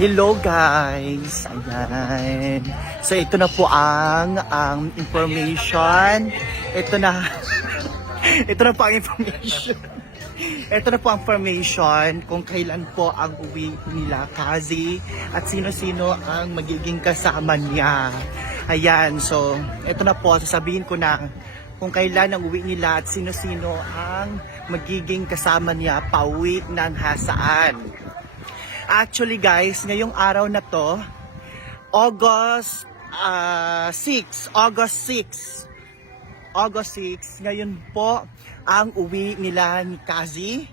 Hello guys! Ayan. So ito na po ang ang information. Ito na Ito na po ang information. Ito na po ang information kung kailan po ang uwi nila Kazi at sino-sino ang magiging kasama niya. Ayan, so ito na po, sasabihin ko na kung kailan ang uwi nila at sino-sino ang magiging kasama niya pauwi ng hasaan. Actually guys, ngayong araw na to, August ah, 6, August 6, August 6, ngayon po ang uwi nila ni Kazi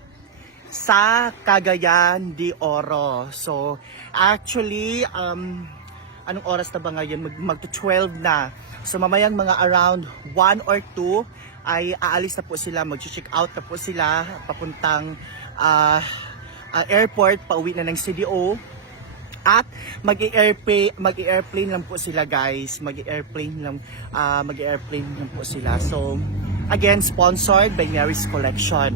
sa Cagayan de Oro. So, actually, um, anong oras na ba ngayon? Mag, mag 12 na. So, mamayang mga around 1 or 2 ay aalis na po sila, mag-check out na po sila papuntang ah, ah, airport, pauwi na ng CDO. At mag-airplane mag-airplane lang po sila guys. Mag-airplane lang ah, mag-airplane lang po sila. So again sponsored by Mary's Collection.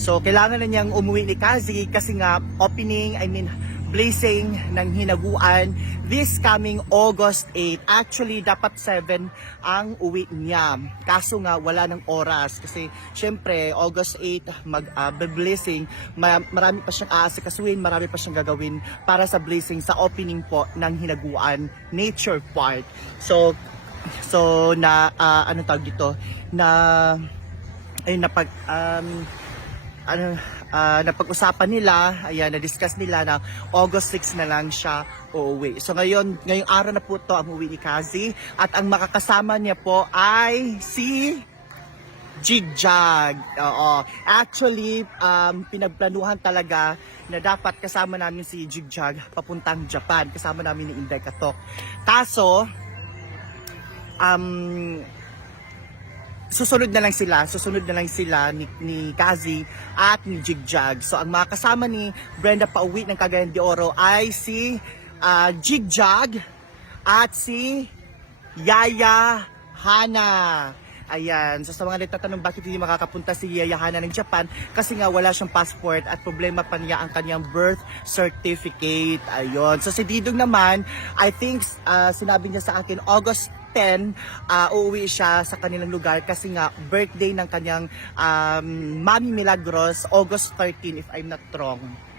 So kailangan na niyang umuwi ni Kazi kasi nga opening, I mean blazing ng hinaguan this coming August 8. Actually, dapat 7 ang uwi niya. Kaso nga, wala ng oras. Kasi, syempre, August 8, mag uh, blazing, ma- marami pa siyang aasikasuhin, marami pa siyang gagawin para sa blazing sa opening po ng hinaguan Nature Park. So, so na, ah, ano tawag dito, na, ayun, napag, um, ano, ah, napag-usapan nila, ayan, na-discuss nila na August 6 na lang siya uuwi. So ngayon, ngayong araw na po to ang uwi ni Kazi at ang makakasama niya po ay si Jigjag. Oo. Actually, um, pinagplanuhan talaga na dapat kasama namin si Jigjag papuntang Japan. Kasama namin ni Inday Katok. Kaso, um, susunod na lang sila, susunod na lang sila ni, ni Kazi at ni Jigjag. So ang mga kasama ni Brenda pauwi ng Cagayan de Oro ay si ah, Jigjag at si Yaya Hana. Ayan, so sa mga nagtatanong bakit hindi makakapunta si Yaya Hana ng Japan kasi nga wala siyang passport at problema pa niya ang kanyang birth certificate. Ayun. So si Didong naman, I think ah, sinabi niya sa akin August 10, ah, uuwi siya sa kanilang lugar kasi nga birthday ng kanyang um, Mami Milagros, August 13 if I'm not wrong.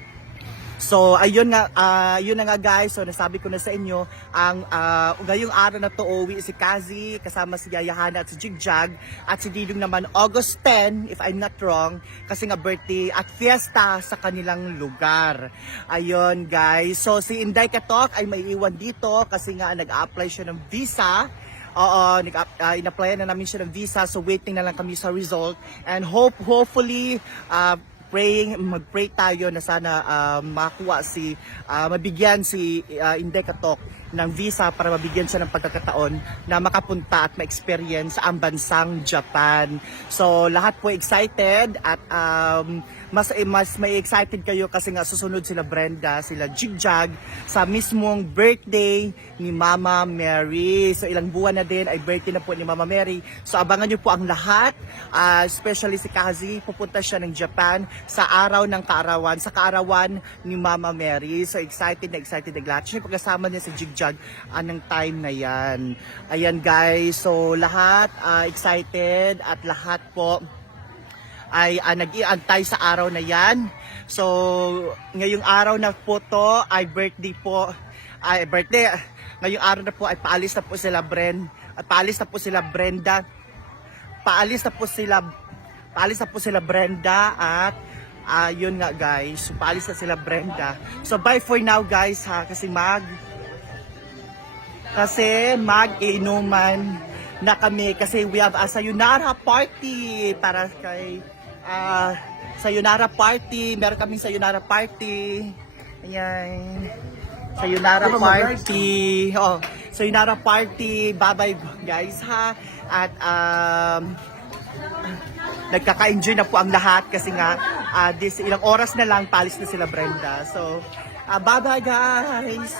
So, ayun nga, ah, yun na nga guys. So, nasabi ko na sa inyo, ang ah, ngayong araw na to, uwi si Kazi, kasama si Yayahana at si Jigjag, at si Didong naman August 10, if I'm not wrong, kasi nga birthday at fiesta sa kanilang lugar. Ayun guys. So, si Inday Katok ay may iwan dito kasi nga nag-apply siya ng visa. Oo, nag uh, in-applyan na namin siya ng visa so waiting na lang kami sa result and hope hopefully uh, praying mag-pray tayo na sana uh, makuha si uh, mabigyan si uh, Inday Katok ng visa para mabigyan siya ng pagkakataon na makapunta at ma-experience ang bansang Japan. So lahat po excited at um, mas mas may excited kayo kasi nga susunod sila Brenda, sila Jigjag sa mismong birthday ni Mama Mary. So ilang buwan na din ay birthday na po ni Mama Mary. So abangan niyo po ang lahat, ah, especially si Kazi, pupunta siya ng Japan sa araw ng kaarawan, sa kaarawan ni Mama Mary. So excited na excited na lahat. Siyempre kasama niya si Jigjag anong time na yan. Ayan guys, so lahat ah, excited at lahat po ay uh, nag-iantay sa araw na yan. So, ngayong araw na po to ay birthday po, ay birthday, ngayong araw na po ay paalis na po sila Bren, at paalis na po sila Brenda, paalis na po sila, paalis na po sila Brenda at ah yun nga guys, so, paalis na sila Brenda. So bye for now guys ha, kasi mag, kasi mag-inuman na kami kasi we have a sayonara party para kay ah sayonara party. Meron kaming sayonara party. Ayan. Sayonara party. Oh sayonara party. Bye bye guys ha. At um nagkaka-enjoy na po ang lahat kasi nga ah, this ilang oras na lang palis na sila Brenda. So ah, bye bye guys